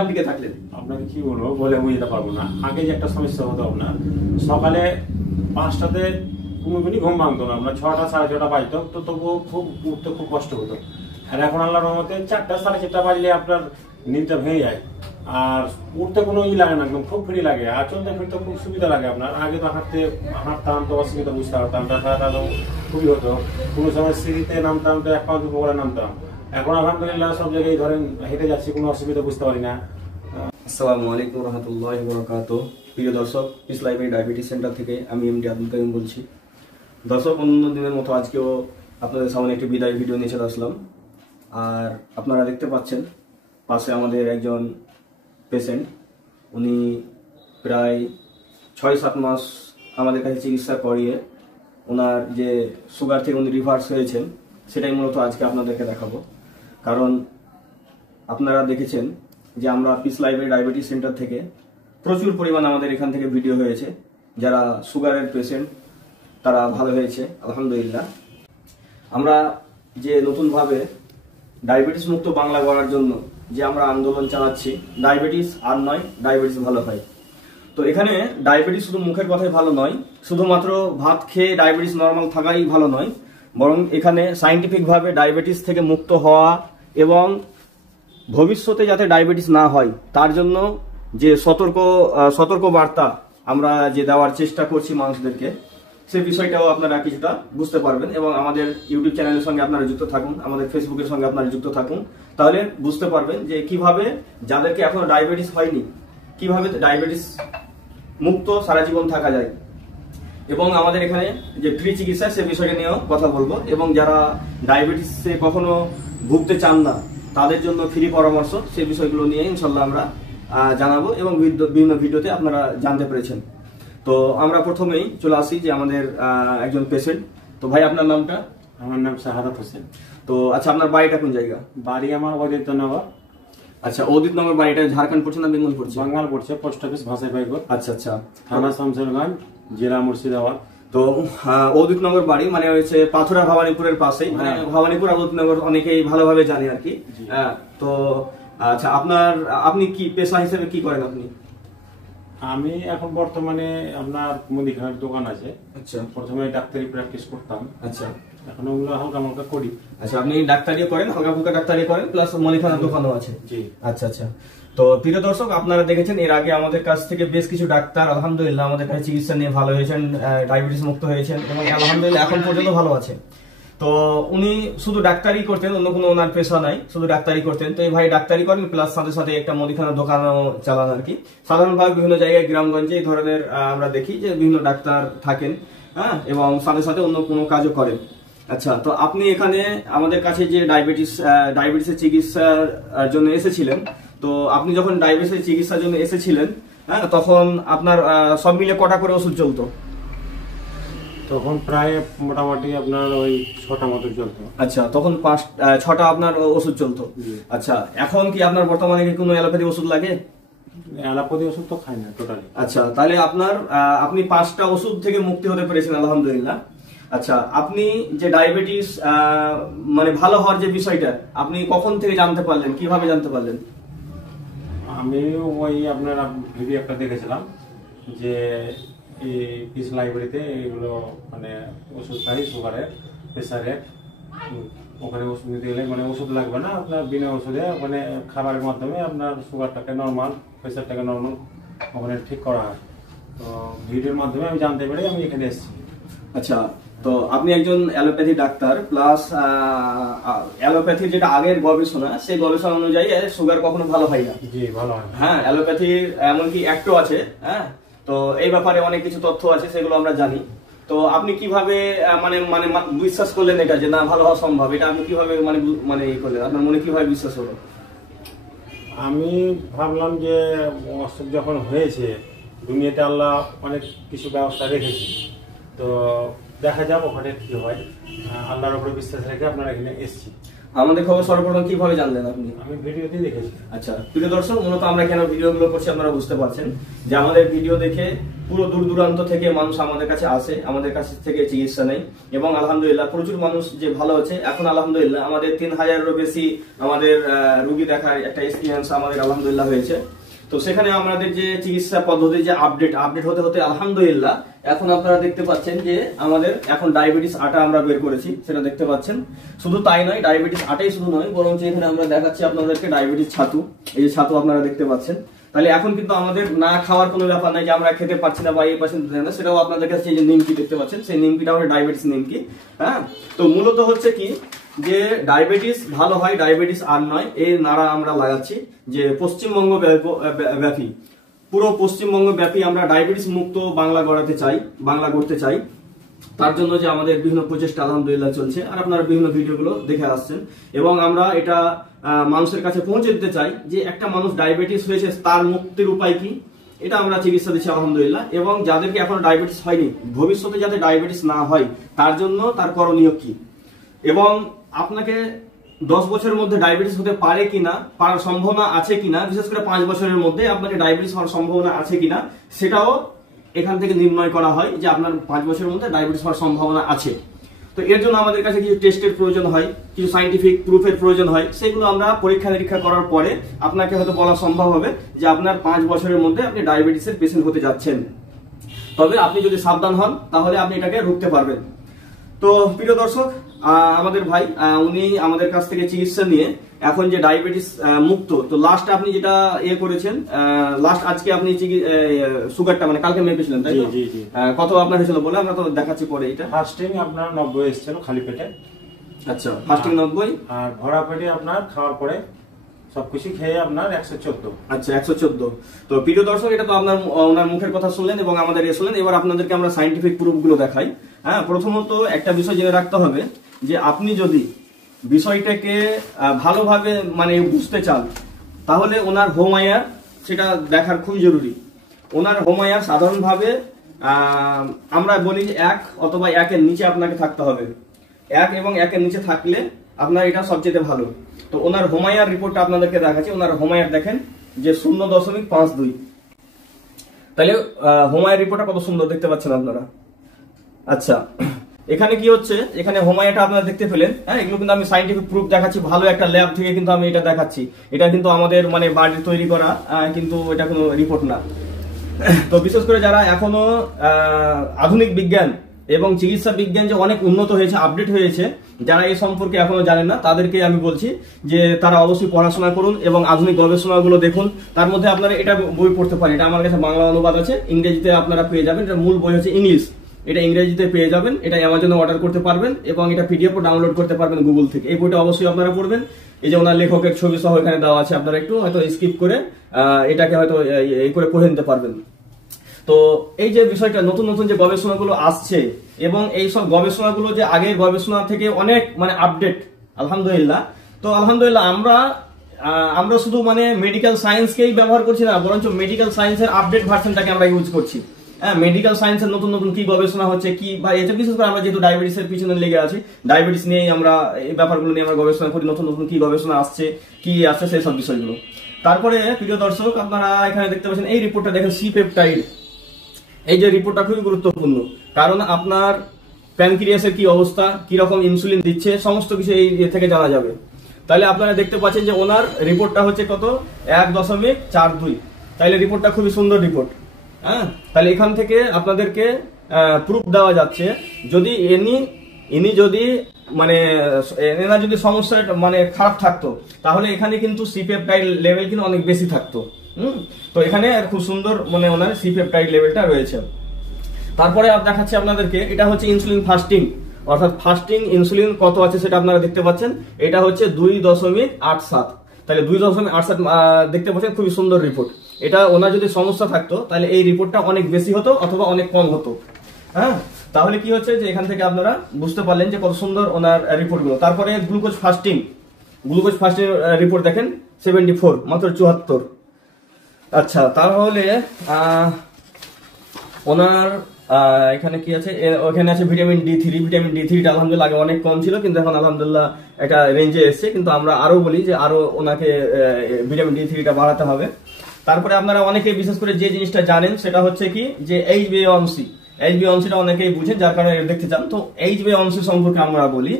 আপনি কে থাকলেন? আপনাকে কি বলবো বলে বুঝতে পারবো না। আগে যে একটা সমস্যা হতো আপনার সকালে 5টাতে কোনোদিনই ঘুম ভাঙতো না, আপনার 6টা 6:30 বাজতো, তো তবুও খুব উঠতে খুব কষ্ট হতো। আর এখন আল্লাহর রহমতে 4টা 4:30 বাজলে আপনার নিদটা ভেঙে যায়, আর উঠতে কোনো লাগে না, একদম খুব ফ্রি লাগে, আর চলতে ফিরতে খুব সুবিধা লাগে আপনার। আগে তো হাঁটতাম তো অসুবিধা বুঝতে পারতাম, ব্যথাটা তো খুবই হতো, কোনো সময় সিঁড়িতে নামতাম তো 1 পা 2 পা করে নামতাম। এখন আলহামদুলিল্লাহ সব জায়গায় ধরেন হেঁটে যাচ্ছি, কোনো অসুবিধা বুঝতে পারি না। আসসালামু আলাইকুম রহমতুল্লাহি ওয়া বারাকাতুহু। প্রিয় দর্শক, পিস লাইব্রেরি ডায়াবেটিস সেন্টার থেকে আমি এমডি আব্দুল কাইম বলছি। দর্শক, অন্য দিনের মতো আজকেও আপনাদের সামনে একটি বিদায় ভিডিও নিয়ে চলে আসলাম। আর আপনারা দেখতে পাচ্ছেন পাশে আমাদের একজন পেশেন্ট, উনি প্রায় 6-7 মাস আমাদের কাছে চিকিৎসা করিয়ে ওনার যে সুগার থেকে উনি রিভার্স হয়েছেন, সেটাই মূলত আজকে আপনাদেরকে দেখাবো। কারণ আপনারা দেখেছেন যে আমরা পিস লাইব্রেরি ডায়াবেটিস সেন্টার থেকে প্রচুর পরিমাণ আমাদের এখান থেকে ভিডিও হয়েছে, যারা সুগারের পেশেন্ট তারা ভালো হয়েছে আলহামদুলিল্লাহ। আমরা যে নতুনভাবে ডায়াবেটিস মুক্ত বাংলা গড়ার জন্য যে আমরা আন্দোলন চালাচ্ছি, ডায়াবেটিস আর নয়, ডায়াবেটিস ভালো হয়। তো এখানে ডায়াবেটিস শুধু মুখের কথাই ভালো নয়, শুধুমাত্র ভাত খেয়ে ডায়াবেটিস নর্মাল থাকাই ভালো নয়, বরং এখানে সায়েন্টিফিকভাবে ডায়াবেটিস থেকে মুক্ত হওয়া এবং ভবিষ্যতে যাতে ডায়াবেটিস না হয় তার জন্য যে সতর্ক বার্তা আমরা যে দেওয়ার চেষ্টা করছি মানুষদেরকে, সেই বিষয়টাও আপনারা কিছুটা বুঝতে পারবেন। এবং আমাদের ইউটিউব চ্যানেলের সঙ্গে আপনারা যুক্ত থাকুন, আমাদের ফেসবুকের সঙ্গে আপনারা যুক্ত থাকুন, তাহলে বুঝতে পারবেন যে কিভাবে যাদেরকে এখনো ডায়াবেটিস হয়নি কিভাবে ডায়াবেটিস মুক্ত সারা জীবন থাকা যায়। এবং আমাদের এখানে যে ফ্রি চিকিৎসা সে বিষয়টা নিয়েও কথা বলবো, এবং যারা ডায়াবেটিসে কখনো ভুগতে চান না তাদের জন্য ফ্রি পরামর্শ, সেই বিষয়গুলো নিয়ে ইনশাল্লাহ আমরা জানাবো এবং বিভিন্ন ভিডিওতে আপনারা জানতে পেরেছেন। তো আমরা প্রথমেই চলে আসি যে আমাদের একজন পেশেন্ট। তো ভাই, আপনার নামটা? আমার নাম শাহাদাত হোসেন। তো আচ্ছা, আপনার বাড়িটা কোন জায়গা? বাড়ি আমার অদিতনগর। আচ্ছা, অদিতনগর বাড়িটা ঝাড়খণ্ড পড়ছে না বেঙ্গল পড়ছে? বাঙ্গাল পড়ছে, পোস্ট অফিস ভাষাইপাইপুর। আচ্ছা আচ্ছা, থানা শামসেরগঞ্জ, জেলা মুর্শিদাবাদ। তো অদিতনগর বাড়ি মানে হচ্ছে পাথুরা ভবানীপুরের পাশেই, মানে ভবানীপুর আর অদিতনগর অনেকেই ভালোভাবে জানে আর কি। তো আচ্ছা, আপনি কি পেশা হিসেবে কি করেন আপনি? আমি এখন বর্তমানে আপনার মুদিখানার দোকান আছে। আচ্ছা, প্রথমে ডাক্তারি প্র্যাকটিস করতাম, আচ্ছা এখন ওগুলো হালকা মালকা করি। আচ্ছা, আপনি ডাক্তারিও করেন, হালকা ফুলকা ডাক্তারি করেন, প্লাস মুদিখানার দোকানও আছে? জি। আচ্ছা আচ্ছা। তো প্রিয় দর্শক, আপনারা দেখেছেন এর আগে আমাদের কাছ থেকে বেশ কিছু ডাক্তার আলহামদুলিল্লাহ আমাদের কাছে চিকিৎসা নিয়ে ভালো হয়েছেন, ডায়াবেটিস মুক্ত হয়েছেন এবং আলহামদুলিল্লাহ এখন পর্যন্ত ভালো আছে। তো উনি শুধু ডাক্তারি করতেন, অন্য কোনো ওনার পেশা নাই, শুধু ডাক্তারি করতেন। তো এই ভাই ডাক্তারি করেন, প্লাস সাথে সাথে একটা মুদিখানার দোকানও চালান আর কি। সাধারণভাবে বিভিন্ন জায়গায় গ্রামগঞ্জে এই ধরনের আমরা দেখি যে বিভিন্ন ডাক্তার থাকেন, হ্যাঁ, এবং সাথে সাথে অন্য কোনো কাজও করেন। আচ্ছা, তো আপনি এখানে আমাদের কাছে যে ডায়াবেটিসের চিকিৎসার জন্য এসেছিলেন, তো আপনি যখন ডায়াবেটিসের চিকিৎসার জন্য এসেছিলেন, হ্যাঁ, তখন আপনার সব মিলে কটা করে ওষুধ চলতো? তখন প্রায় মোটামুটি আপনার ওই 6টা মতো চলতো। আচ্ছা, তখন 5-6টা আপনার ওষুধ চলতো। আচ্ছা, এখন কি আপনার বর্তমানে কি কোনো অ্যালোপ্যাথি ওষুধ লাগে? অ্যালোপ্যাথি ওষুধ তো খাই না টোটালি। আচ্ছা, তাহলে আপনি 5টা ওষুধ থেকে মুক্তি হতে পেরেছেন আলহামদুলিল্লাহ। আচ্ছা, আপনি যে ডায়াবেটিস মানে ভালো হওয়ার যে বিষয়টা আপনি কখন থেকে জানতে পারলেন, কিভাবে জানতে পারলেন? আমি ওই আপনার ভিডিও একটা দেখেছিলাম যে এই পিস লাইব্রেরিতে এগুলো মানে ওষুধ পাই সুগারের, প্রেসারের, ওখানে ওষুধ নিতে গেলে মানে ওষুধ লাগবে না, আপনার বিনা ওষুধে মানে খাবারের মাধ্যমে আপনার সুগারটাকে নর্মাল, প্রেসারটাকে নর্মাল ওখানে ঠিক করা হয়। তো ভিডিওর মাধ্যমে আমি জানতে পেরে আমি এখানে এসেছি। আচ্ছা, তো আপনি একজন অ্যালোপ্যাথি ডাক্তার, প্লাস অ্যালোপ্যাথির যেটা আগের গবেষণা, সেই গবেষণা অনুযায়ী সুগার কখনো ভালো হয় না। জি, ভালো হয়। হ্যাঁ, অ্যালোপ্যাথির এমনকি অ্যাক্টও আছে, হ্যাঁ। তো এই ব্যাপারে অনেক কিছু তথ্য আছে, সেগুলো আমরা জানি। তো আপনি কিভাবে মানে মানে বিশ্বাস করলেন এটা যে না ভালো হওয়া সম্ভব? এটা আপনি কিভাবে মানে ই করলেন, আপনার মনে কিভাবে বিশ্বাস হলো? আমি ভাবলাম যে অসুখ যখন হয়েছে, দুনিয়াতে আল্লাহ অনেক কিছু ব্যবস্থা রেখেছে, তো দেখা যাক ওখানে কি হয়। আল্লাহর উপরে বিশ্বাস রেখে আপনার এখানে এসেছি। আমাদের খবর সর্বপ্রথম কিভাবে জানলেন আপনি? আমি ভিডিওতে দেখেছি। আচ্ছা প্রিয় দর্শক, মূলত আমরা কেন ভিডিওগুলো করছি আপনারা বুঝতে পারছেন যে আমাদের ভিডিও দেখে পুরো দূর দূরান্ত থেকে মানুষ আমাদের কাছে আসে, আমাদের কাছ থেকে চিকিৎসা নেয় এবং আলহামদুলিল্লাহ প্রচুর মানুষ যে ভালো আছে। এখন আলহামদুলিল্লাহ আমাদের 3000-এরও বেশি আমাদের রুগী দেখার একটা এক্সপিরিয়েন্স আমাদের আলহামদুলিল্লাহ হয়েছে। তো সেখানে আমাদের যে চিকিৎসা পদ্ধতি যে আপডেট হতে হতে আলহামদুলিল্লাহ এখন আপনারা দেখতে পাচ্ছেন যে আমাদের এখন ডায়াবেটিস আটা আমরা বের করেছি, সেটা দেখতে পাচ্ছেন। শুধু তাই নয়, ডায়াবেটিস আটাই শুধু নয়, বরং এখানে আমরা দেখাচ্ছি আপনাদেরকে ডায়াবেটিস ছাতু। এই যে ছাতু আপনারা দেখতে পাচ্ছেন। তাহলে এখন কিন্তু আমাদের না খাওয়ার কোনো ব্যাপার নাই যে আমরা খেতে পারছি না বা এই পাচ্ছি না, সেটাও আপনাদের কাছে যে নিমকি দেখতে পাচ্ছেন, সেই নিমকিটা হলো ডায়াবেটিস নিমকি। হ্যাঁ, তো মূলত হচ্ছে কি যে ডায়াবেটিস ভালো হয়, ডায়াবেটিস আর নয়, এই নারা আমরা লাগাচ্ছি যে পশ্চিমবঙ্গ ব্যাপী, পুরো পশ্চিমবঙ্গ ব্যাপী আমরা ডায়াবেটিস মুক্ত বাংলা গড়তে চাই। তার জন্য যে আমাদের বিভিন্ন প্রচেষ্টা আলহামদুলিল্লাহ চলছে, আর আপনারা বিভিন্ন ভিডিওগুলো দেখে আসছেন এবং আমরা এটা মানুষের কাছে পৌঁছে দিতে চাই যে একটা মানুষ ডায়াবেটিস হয়েছে তার মুক্তির উপায় কি, এটা আমরা চিকিৎসা দিচ্ছি আলহামদুলিল্লাহ। এবং যাদেরকে এখন ডায়াবেটিস হয়নি, ভবিষ্যতে যাতে ডায়াবেটিস না হয় তার জন্য তার করণীয় কি, এবং আপনাকে 10 বছরের মধ্যে ডায়াবেটিস হতে পারে কিনা, পারার সম্ভাবনা আছে কিনা, বিশেষ করে 5 বছরের মধ্যে আপনাকে ডায়াবেটিস হওয়ার সম্ভাবনা আছে কিনা, সেটাও এখান থেকে নির্ণয় করা হয় যে আপনার 5 বছরের মধ্যে ডায়াবেটিস হওয়ার সম্ভাবনা আছে। তো এর জন্য আমাদের কাছে কিছু টেস্টের প্রয়োজন হয়, কিছু সাইন্টিফিক প্রুফের প্রয়োজন হয়, সেগুলো আমরা পরীক্ষা নিরীক্ষা করার পরে আপনাকে হয়তো বলা সম্ভব হবে যে আপনার 5 বছরের মধ্যে আপনি ডায়াবেটিসের পেশেন্ট হতে যাচ্ছেন। তবে আপনি যদি সাবধান হন তাহলে আপনি এটাকে রুখতে পারবেন। তো প্রিয় দর্শক, আমাদের ভাই উনি আমাদের কাছ থেকে চিকিৎসা নিয়ে এখন যে ডায়াবেটিস মুক্ত, তো লাস্ট আপনি যেটা করেছেন, লাস্ট আজকে আপনি সুগারটা মানে কালকে মেপেছিলেন তাই তো? কত আপনার হয়েছিল বলে আমরা তো দেখাচ্ছি পরে। এটা ফাস্টিং আপনার 90 এসেছিল খালি পেটে। আচ্ছা, ফাস্টিং 90, আর ভরা পেটে আপনার খাওয়ার পরে সবকিছু খেয়ে আপনার 114। আচ্ছা 114। তো প্রিয় দর্শক, এটা তো আপনার ওনার মুখের কথা শুনলেন এবং আমাদের শুনলেন। এবার আপনাদেরকে আমরা সাইন্টিফিক প্রুফ গুলো দেখাই। হ্যাঁ, প্রথমত একটা বিষয় জেনে রাখতে হবে যে আপনি যদি বিষয়টাকে ভালোভাবে মানে বুঝতে চান তাহলে ওনার হোম আয়ার সেটা দেখার খুবই জরুরি। ওনার হোম আয়ার সাধারণভাবে আমরা বলি যে 1 অথবা 1-এর নিচে আপনাকে থাকতে হবে। 1 এবং 1-এর নিচে থাকলে আপনার এটা সবচেয়ে ভালো। তো ওনার হোম আয়ার রিপোর্টটা আপনাদেরকে দেখাচ্ছি। ওনার হোম আয়ার দেখেন যে 0.52। তাহলে হোম আয়ার রিপোর্টটা কত সুন্দর দেখতে পাচ্ছেন আপনারা। আচ্ছা, এখানে কি হচ্ছে, এখানে হোম আয়ারটা আপনারা দেখতে পেলেন। হ্যাঁ, এগুলো কিন্তু আমি সাইন্টিফিক প্রুফ দেখাচ্ছি, ভালো একটা ল্যাব থেকে কিন্তু আমি এটা দেখাচ্ছি। এটা কিন্তু আমাদের মানে বাড়ির তৈরি করা, কিন্তু এটা কোনো রিপোর্ট না। তো বিশেষ করে যারা এখনো আধুনিক বিজ্ঞান এবং চিকিৎসা বিজ্ঞান যে অনেক উন্নত হয়েছে, আপডেট হয়েছে, যারা এই সম্পর্কে এখনো জানেন না তাদেরকে আমি বলছি যে তারা অবশ্যই পড়াশোনা করুন এবং আধুনিক গবেষণাগুলো দেখুন। তার মধ্যে আপনারা এটা বই পড়তে পারেন, এটা আমার কাছে বাংলা অনুবাদ আছে, ইংরেজিতে আপনারা পেয়ে যাবেন। এটা মূল বই হচ্ছে ইংলিশ, এটা ইংরেজিতে পেয়ে যাবেন। এটা অ্যামাজনে অর্ডার করতে পারবেন এবং এটা পিডিএফও ডাউনলোড করতে পারবেন গুগল থেকে। এই বইটা অবশ্যই আপনারা পড়বেন। এই যে ওনার লেখকের ছবি সহ এখানে দেওয়া আছে, আপনারা একটু হয়তো স্কিপ করে এটাকে হয়তো এই করে পড়ে নিতে পারবেন। তো এই যে বিষয়টা, নতুন নতুন যে গবেষণাগুলো আসছে এবং এই সব গবেষণাগুলো যে আগের গবেষণা থেকে অনেক মানে আপডেট আলহামদুলিল্লাহ। তো আলহামদুলিল্লাহ আমরা শুধু মানে মেডিকেল সায়েন্সকেই ব্যবহার করছি না, বরঞ্চ মেডিকেল সায়েন্সের আপডেট ভার্সনটাকে আমরা ইউজ করছি। হ্যাঁ, মেডিকেল সায়েন্সের নতুন নতুন কি গবেষণা হচ্ছে কি, বা এটা বিশেষ করে আমরা যেহেতু ডায়াবেটিসের পিছনে লেগে আছি, ডায়াবেটিস নিয়েই আমরা এই ব্যাপারগুলো নিয়ে আমরা গবেষণা করি, নতুন নতুন কি গবেষণা আসছে কি আসছে সেই সব বিষয়গুলো। তারপরে প্রিয় দর্শক, আপনারা এখানে দেখতে পাচ্ছেন এই রিপোর্টটা দেখেন, সি পেপটাইড। এই যে রিপোর্টটা খুবই গুরুত্বপূর্ণ, কারণ আপনার প্যানক্রিয়াসের কি অবস্থা, কি রকম ইনসুলিন দিচ্ছে, সমস্ত কিছু এই থেকে জানা যাবে। তাহলে আপনারা দেখতে পাচ্ছেন যে ওনার রিপোর্টটা হচ্ছে কত, 1.42। তাহলে রিপোর্টটা খুবই সুন্দর রিপোর্ট। হ্যাঁ, তাহলে এখান থেকে আপনাদেরকে প্রুফ দেওয়া যাচ্ছে যদি ইনি যদি মানে এনার যদি সমস্যা মানে খারাপ থাকতো তাহলে এখানে কিন্তু সিপেপটাইড লেভেল কিন্তু অনেক বেশি থাকতো। তো এখানে খুব সুন্দর মানে ওনার সিপেপটাইড লেভেলটা রয়েছে। তারপরে দেখাচ্ছি আপনাদেরকে, এটা হচ্ছে ইনসুলিন ফাস্টিং, অর্থাৎ ফাস্টিং ইনসুলিন কত আছে সেটা আপনারা দেখতে পাচ্ছেন। এটা হচ্ছে 2.87। তাহলে 2.87 দেখতে পাচ্ছেন, খুবই সুন্দর রিপোর্ট। এটা ওনার যদি সমস্যা থাকতো তাহলে এই রিপোর্টটা অনেক বেশি হতো অথবা অনেক কম হতো। হ্যাঁ, তাহলে কি হচ্ছে যে এখান থেকে আপনারা বুঝতে পারলেন যে কত সুন্দর ওনার রিপোর্টগুলো। তারপরে গ্লুকোজ ফাস্টিং রিপোর্ট দেখেন 74, মাত্র 74। আচ্ছা, তাহলে ওনার এখানে কি আছে, ওখানে আছে ভিটামিন D3। ভিটামিন D3টা আলহামদুলিল্লাহ আগে অনেক কম ছিল, কিন্তু এখন আলহামদুলিল্লাহ একটা রেঞ্জে এসছে। কিন্তু আমরা আরো বলি যে আরো ওনাকে ভিটামিন D3টা বাড়াতে হবে। তারপরে আপনারা অনেকে বিশেষ করে যে জিনিসটা জানেন সেটা হচ্ছে কি যে HbA1c। HbA1cটা অনেকেই বুঝেন, যার কারণে দেখতে চান। তো HbA1c সম্পর্কে আমরা বলি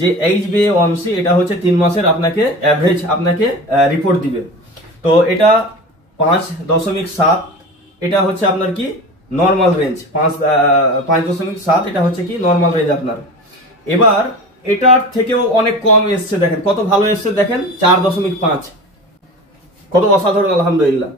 যে HbA1c এটা হচ্ছে 3 মাসের আপনাকে অ্যাভারেজ আপনাকে রিপোর্ট দিবে। তো এটা 5.7, এটা হচ্ছে আপনার কি নর্মাল রেঞ্জ। 5.7 এটা হচ্ছে কি নর্মাল রেঞ্জ আপনার। এবার এটার থেকেও অনেক কম এসছে, দেখেন কত ভালো এসছে, দেখেন 4.5, কত অসাধারণ আলহামদুলিল্লাহ।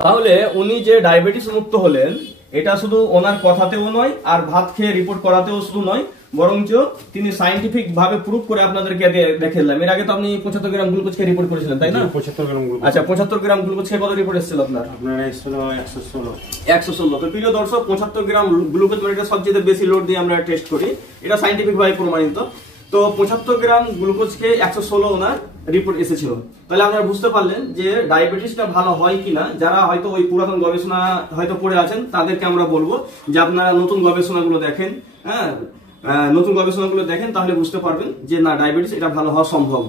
তাহলে উনি যে ডায়াবেটিস মুক্ত হলেন, এটা শুধু ওনার কথাতেও নয় আর ভাত খেয়ে রিপোর্ট করাতেও শুধু নয়, বরঞ্চ তিনি সাইন্টিফিক ভাবে প্রুফ করে আপনাদেরকে দেখালাম। এর আগে তো আপনি 75 গ্রাম গ্লুকোজ খেয়ে রিপোর্ট করেছিলেন, তাই না? 75 গ্রাম গ্লুকোজ। আচ্ছা, 75 গ্রাম গ্লুকোজ খেয়ে কত রিপোর্ট এসেছিল আপনার? আপনার এসেছিল 116। 116। তো প্রিয় দর্শক, 75 গ্রাম গ্লুকোজ মানে এটা সবচেয়ে বেশি লোড দিয়ে আমরা টেস্ট করি, এটা সাইন্টিফিক ভাবে প্রমাণিত। তো 75 গ্রাম গ্লুকোজ খেয়ে 116 ওনার রিপোর্ট এসেছিল। তাহলে আপনারা বুঝতে পারলেন যে ডায়াবেটিসটা ভালো হয় কিনা। যারা হয়তো ওই পুরাতন গবেষণা হয়তো পড়ে আছেন, তাদেরকে আমরা বলবো যে আপনারা নতুন গবেষণাগুলো দেখেন। হ্যাঁ, নতুন গবেষণাগুলো দেখেন, তাহলে বুঝতে পারবেন যে না, ডায়াবেটিস এটা ভালো হওয়া সম্ভব।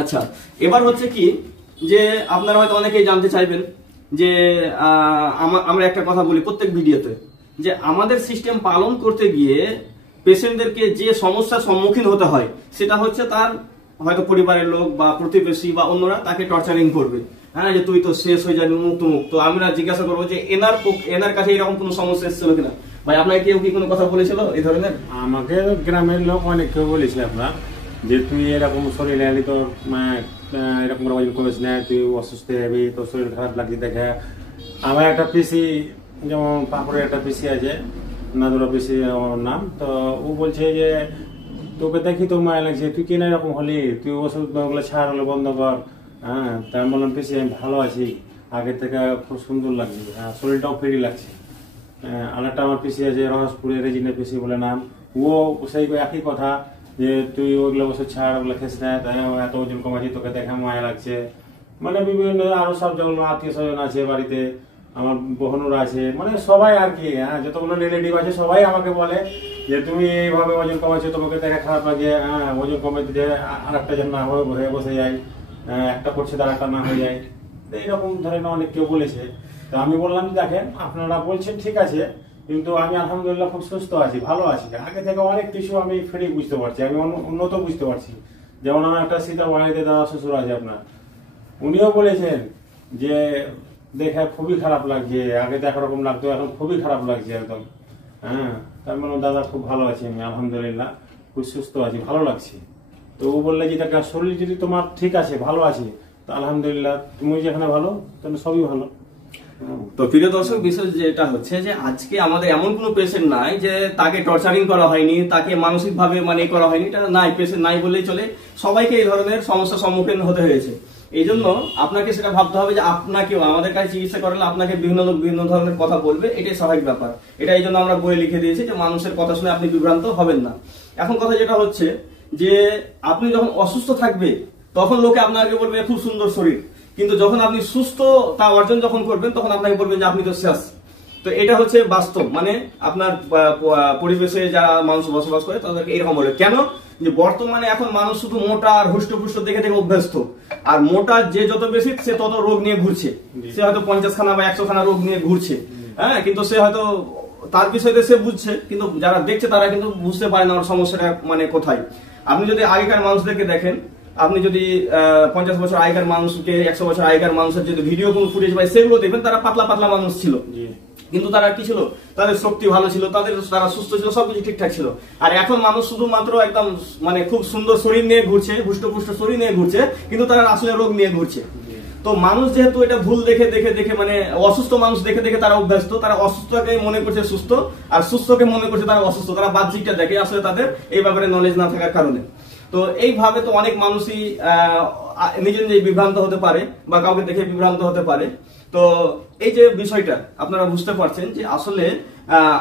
আচ্ছা, এবার হচ্ছে কি যে আপনারা হয়তো অনেকেই জানতে চাইবেন যে আমরা একটা কথা বলি প্রত্যেক ভিডিওতে, যে আমাদের সিস্টেম পালন করতে গিয়ে পেশেন্টদেরকে যে সমস্যার সম্মুখীন হতে হয় সেটা হচ্ছে তার হয়তো পরিবারের লোক বা প্রতিবেশী বা অন্যরা তাকে টর্চারিং করবে। হ্যাঁ, যে তুই তো শেষ হয়ে যাবি, মুখ তো মুখ। তো আমরা জিজ্ঞাসা করবো যে এনার কাছে এরকম কোনো সমস্যা এসেছিল কিনা। ভাই, আপনাকে কেউ কি কোনো কথা বলেছিল এই ধরনের? আমাকে গ্রামের লোক অনেক কেউ বলেছে আপনার যে তুই এরকম শরীর এলি, তোর এরকম করে ওজন কমিস না, তুই অসুস্থ হবি, তোর শরীর খারাপ লাগছে দেখে। আমার একটা পিসি, যেমন পাঁকুড়ের একটা পিসি আছে, নাদুরা পিসি ওর নাম, তো ও বলছে যে তোকে দেখি তো মায়া লাগছে, তুই কিনা এরকম হলি, তুই ওষুধ ওগুলো ছাড়, হলে বন্ধ কর। হ্যাঁ, তাই আমি বললাম পিসি আমি ভালো আছি, আগের থেকে খুব সুন্দর লাগছে, শরীরটাও ফ্রি লাগছে। আরেকটা আমার পিসি আছে রহসপুরের রেজিনা পিসি বলে নাম, ও সেই একই কথা যে তুই ওগুলো ওষুধ ছাড়, ওগুলো খেস না, তাই এত ওজন কমাচ্ছি, তোকে দেখে মায়া লাগছে। মানে বিভিন্ন আরো সব যেগুলো আত্মীয় স্বজন আছে বাড়িতে, আমার বোনরা আছে, মানে সবাই আর কি, হ্যাঁ যতগুলো রিলেটিভ আছে সবাই আমাকে বলে যে তুমি এইভাবে ওজন কমাচ্ছো, তোমাকে দেখে খারাপ লাগে। হ্যাঁ, ওজন কমে দিলে আর একটা যেন না হয়ে বসে যায়, একটা করছে তার একটা না হয়ে যায়। এইরকম ধরেন অনেক কেউ বলেছে। তো আমি বললাম যে দেখেন আপনারা বলছেন ঠিক আছে, কিন্তু আমি আলহামদুলিল্লাহ খুব সুস্থ আছি, ভালো আছি, আগে থেকে অনেক কিছু আমি ফ্রি বুঝতে পারছি, আমি উন্নত বুঝতে পারছি। যেমন আমার একটা সীতা বাড়িতে দাদা শ্বশুর আছে আপনার, উনিও বলেছেন যে দেখে খুবই খারাপ লাগছে, আগে তো একরকম লাগতো, এখন খুবই খারাপ লাগছে একদম। হ্যাঁ, তার মানে দাদা খুব ভালো আছি আমি, আলহামদুলিল্লাহ খুব সুস্থ আছি, ভালো লাগছে। তো ও বললে যে দেখা শরীর যদি তোমার ঠিক আছে, ভালো আছে, তো আলহামদুলিল্লাহ তুমি যেখানে ভালো, তাহলে সবই ভালো। তো প্রিয় দর্শক, বিষয় যেটা হচ্ছে যে আজকে আমাদের এমন কোনো পেশেন্ট নাই যে তাকে টর্চারিং করা হয়নি, তাকে মানসিক ভাবে মানে করা হয়নি, এটা নাই, পেশেন্ট নাই বললেই চলে। সবাইকে এই ধরনের সমস্যার সম্মুখীন হতে হয়েছে। এই জন্য আপনাকে সেটা ভাবতে হবে যে আপনাকেও আমাদের কাছে চিকিৎসা করালে আপনাকে বিভিন্ন লোক বিভিন্ন ধরনের কথা বলবে, এটাই স্বাভাবিক ব্যাপার। এটা এই জন্য আমরা বই লিখে দিয়েছি যে মানুষের কথা শুনে আপনি বিভ্রান্ত হবেন না। এখন কথা যেটা হচ্ছে যে আপনি যখন অসুস্থ থাকবে তখন লোকে আপনাকে বলবে খুব সুন্দর শরীর, কিন্তু যখন আপনি সুস্থ তা অর্জন যখন করবেন তখন আপনাকে বলবেন যে আপনি তো শেষ। তো এটা হচ্ছে বাস্তব, মানে আপনার পরিবেশে যারা মানুষ বসবাস করে তাদেরকে এরকম বলে। কেন? যে বর্তমানে এখন মানুষ শুধু মোটা আর হুষ্টপুষ্ট দেখে দেখে অভ্যস্ত, আর মোটা যে যত বেশি সে তত রোগ নিয়ে ঘুরছে। সে হয়তো 50 খানা বা 100 খানা রোগ নিয়ে ঘুরছে। হ্যাঁ, কিন্তু সে হয়তো তার বিষয়তে সে বুঝছে, কিন্তু যারা দেখছে তারা কিন্তু বুঝতে পারে না ওর সমস্যাটা মানে কোথায়। আপনি যদি আগেকার মানুষদেরকে দেখেন, আপনি যদি 50 বছর আগেকার মানুষকে 100 বছর আগেকার মানুষের যদি ভিডিও কোন ফুটেজ পাই সেগুলো দেখবেন, তারা পাতলা পাতলা মানুষ ছিল, কিন্তু তারা কি ছিল, তাদের শক্তি ভালো ছিল, তারা সুস্থ ছিল, সবকিছু ঠিকঠাক ছিল। আর এখন মানুষ শুধুমাত্র একদম মানে খুব সুন্দর শরীর নিয়ে ঘুরছে, হুষ্টপুষ্ট শরীর নিয়ে ঘুরছে, কিন্তু তারা আসলে রোগ নিয়ে ঘুরছে। তো মানুষ যেহেতু এটা ভুল দেখে দেখে দেখে মানে অসুস্থ মানুষ দেখে দেখে তারা অভ্যস্ত, তারা অসুস্থকে মনে করছে সুস্থ আর সুস্থকে মনে করছে তারা অসুস্থ। তারা বাহ্যিকটা দেখে, আসলে তাদের এই ব্যাপারে নলেজ না থাকার কারণে। তো এইভাবে তো অনেক মানুষই নিজে নিজে বিভ্রান্ত হতে পারে বা কাউকে দেখে বিভ্রান্ত হতে পারে। তো এই যে বিষয়টা আপনারা বুঝতে পারছেন যে আসলে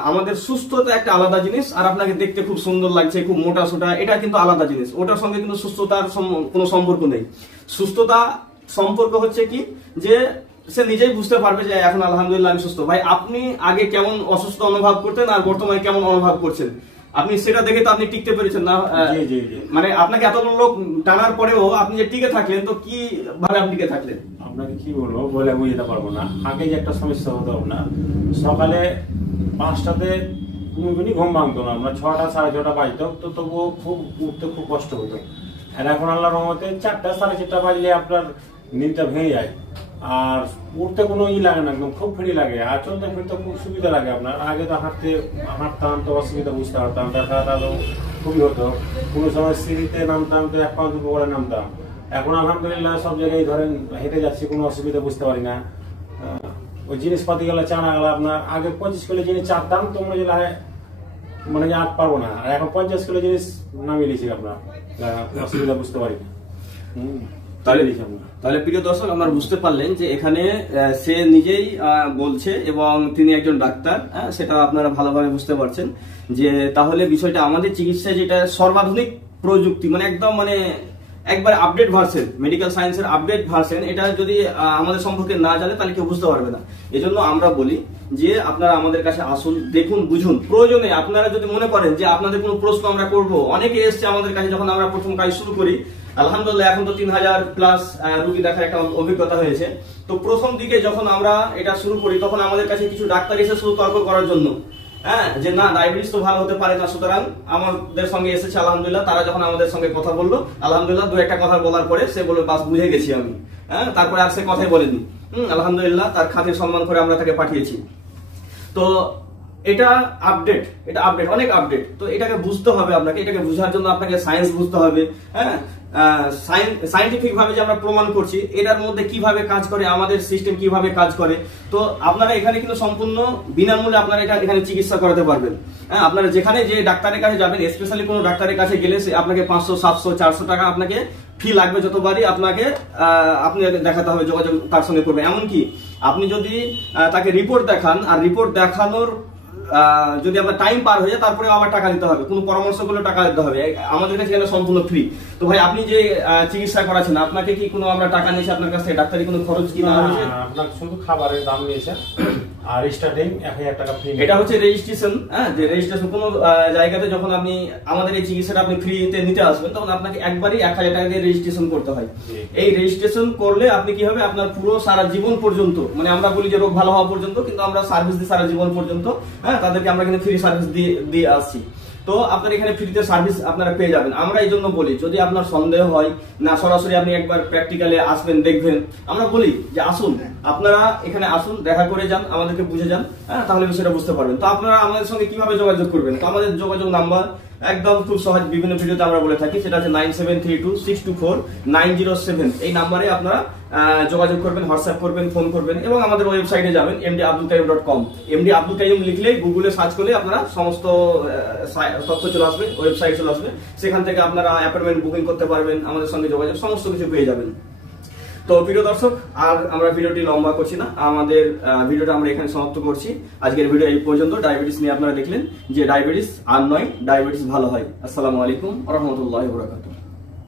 আমাদের সুস্থতা একটা আলাদা জিনিস, আর আপনাকে দেখতে খুব সুন্দর লাগছে, খুব মোটা সোটা, এটা কিন্তু আলাদা জিনিস। ওটার সঙ্গে কিন্তু সুস্থতার কোনো সম্পর্ক নেই। সুস্থতা সম্পর্ক হচ্ছে কি যে সে নিজেই বুঝতে পারবে যে এখন আলহামদুলিল্লাহ আমি সুস্থ। ভাই আপনি আগে কেমন অসুস্থ অনুভব করতেন আর বর্তমানে কেমন অনুভব করছেন, আপনি সেটা দেখে তো আপনি টিকতে পেরেছেন না। মানে আপনাকে এত লোক টানার পরেও আপনি যে টিকে থাকলেন, তো কি ভাবে আপনি টিকে থাকলেন? আপনাকে কি বলবো বলে বুঝতে পারবো না। আগে যে একটা সমস্যা হতো আপনার, সকালে 5টাতে কোনোদিনই ঘুম ভাঙতো না, আমরা 6টা 6:30 বাজতো, তো তবুও খুব উঠতে খুব কষ্ট হতো। আর এখন আল্লাহর রহমতে 4টা 4:30 বাজলে আপনার নিদটা ভেঙে যায়, আর উঠতে কোনো লাগে না, একদম খুব ফ্রি লাগে, আর চলতে ফিরতে খুব সুবিধা লাগে আপনার। আগে তো হাঁটতাম তো অসুবিধা বুঝতে পারতাম, ব্যথাটা তো খুবই হতো, কোনো সময় সিঁড়িতে নামতাম তো 1 পা 2 পা করে নামতাম। এখন আলহামদুলিল্লাহ সব জায়গায় ধরেন হেঁটে যাচ্ছি, কোনো অসুবিধা বুঝতে পারি না। ওই জিনিসপাতি গেলা চানা গেলা আপনার, আগে 25 কিলো জিনিস চাপতাম তো মনে মানে আর পারবো না, আর এখন 50 কিলো জিনিস নামিয়ে দিয়েছি আপনার, অসুবিধা বুঝতে পারি না। তাহলে প্রিয় দর্শক, আমরা বুঝতে পারলেন যে এখানে সে নিজেই বলছে এবং তিনি একজন ডাক্তার, সেটা আপনারা ভালোভাবে বুঝতে পারছেন যে তাহলে বিষয়টা আমাদের চিকিৎসায় যেটা সর্বাধুনিক প্রযুক্তি, মানে একদম মানে একবার আপডেট ভার্সন, মেডিকেল সায়েন্সের আপডেট ভার্সন, এটা যদি আমাদের সম্পর্কে না জানে তাহলে কেউ বুঝতে পারবে না। এজন্য আমরা বলি যে আপনারা আমাদের কাছে আসুন, দেখুন, বুঝুন। প্রয়োজনে আপনারা যদি মনে করেন যে আপনাদের কোনো প্রশ্ন আমরা করব, অনেকে এসছে আমাদের কাছে যখন আমরা প্রথম কাজ শুরু করি, আলহামদুলিল্লাহ এখন তো 3000+ রোগী দেখার একটা অভিজ্ঞতা হয়েছে। তো প্রথম দিকে যখন আমরা এটা শুরু করি তখন আমাদের কাছে কিছু ডাক্তার এসে শুধু তর্ক করার জন্য, যে না ডায়াবেটিস তো ভালো হতে পারে না, সুতরাং আমাদের সঙ্গে এসেছে আলহামদুলিল্লাহ। তারা যখন আমাদের সঙ্গে কথা বললো, আলহামদুলিল্লাহ 2-1টা কথা বলার পরে সে বললো বাস বুঝে গেছি আমি, তারপরে আর সে কথাই বলেনি। আলহামদুলিল্লাহ তার খাতির সম্মান করে আমরা তাকে পাঠিয়েছি। তো এটা আপডেট, অনেক আপডেট। তো এটাকে বুঝতে হবে আপনাকে, এটাকে বোঝার জন্য আপনাকে সায়েন্স বুঝতে হবে। সায়েন্টিফিক ভাবে যে আমরা প্রমাণ করছি এটার মধ্যে কিভাবে কাজ করে, আমাদের সিস্টেম কিভাবে কাজ করে। তো আপনারা এখানে কিন্তু সম্পূর্ণ বিনামূল্যে আপনারা এখানে চিকিৎসা করাতে পারবেন। আপনারা যেখানে যে ডাক্তারের কাছে যাবেন, স্পেশালি কোনো ডাক্তারের কাছে গেলে আপনাকে 500, 700, 400 টাকা আপনাকে ফি লাগবে, যতবারই আপনাকে আপনি দেখাতে হবে, যোগাযোগ তার সঙ্গে করবে। এমনকি আপনি যদি তাকে রিপোর্ট দেখান, আর রিপোর্ট দেখানোর যদি আপনার টাইম পার হয়ে যায় তারপরে আবার টাকা দিতে হবে, কোনো পরামর্শ করলে টাকা দিতে হবে। আমাদের কাছে এখানে সম্পূর্ণ ফ্রি। তো ভাই আপনি যে চিকিৎসা করাচ্ছেন, আপনাকে কি কোনো আমরা টাকা নিয়েছি আপনার কাছ থেকে, ডাক্তারি কোনো খরচ কি না হয়েছে? আপনার শুধু খাবারের দাম নিয়েছে, আর স্টার্টিং 1000 টাকা ফ্রি। এটা হচ্ছে রেজিস্ট্রেশন। যে রেজিস্ট্রেশন কোনো জায়গাতে যখন আপনি আমাদের এই চিকিৎসাটা আপনি ফ্রিতে নিতে আসবেন, তখন আপনাকে একবারই 1000 টাকা দিয়ে রেজিস্ট্রেশন করতে হয়। এই রেজিস্ট্রেশন করলে আপনি কি হবে, আপনার পুরো সারা জীবন পর্যন্ত, মানে আমরা বলি যে রোগ ভালো হওয়া পর্যন্ত, কিন্তু আমরা সার্ভিস দিই সারা জীবন পর্যন্ত। তাদেরকে আমরা কিন্তু ফ্রি সার্ভিস দিয়ে আসছি। তো আপনার এখানে ফ্রিতে সার্ভিস আপনারা পেয়ে যাবেন। আমরা এই জন্য বলি, যদি আপনার সন্দেহ হয় না, সরাসরি আপনি একবার প্র্যাকটিক্যালে আসবেন, দেখবেন। আমরা বলি যে আসুন, আপনারা এখানে আসুন, দেখা করে যান, আমাদেরকে বুঝে যান, তাহলে বিষয়টা বুঝতে পারবেন। তো আপনারা আমাদের সঙ্গে কিভাবে যোগাযোগ করবেন? তো আমাদের যোগাযোগ নাম্বার একদম খুব সহজ, বিভিন্ন ভিডিওতে আমরা বলে থাকি, সেটা হচ্ছে 9732624907। এই নাম্বারে আপনারা যোগাযোগ করবেন, হোয়াটসঅ্যাপ করবেন, ফোন করবেন, এবং আমাদের ওয়েবসাইটে যাবেন mdabdulkayyum.com। mdabdulkayyum লিখলে গুগলে সার্চ করলে আপনারা সমস্ত তথ্য চলে আসবে, ওয়েবসাইট চলে আসবে। সেখান থেকে আপনারা অ্যাপয়েন্টমেন্ট বুকিং করতে পারবেন, আমাদের সঙ্গে যোগাযোগ সমস্ত কিছু পেয়ে যাবেন। তো প্রিয় দর্শক, আর আমরা ভিডিওটি লম্বা করছি না, আমাদের ভিডিওটা আমরা এখানে সমাপ্ত করছি। আজকের ভিডিও এই পর্যন্ত। ডায়াবেটিস নিয়ে আপনারা দেখলেন যে ডায়াবেটিস আর নয়, ডায়াবেটিস ভালো হয়। আসসালামু আলাইকুম ওয়া রাহমাতুল্লাহি ওয়া বারাকাতুহু।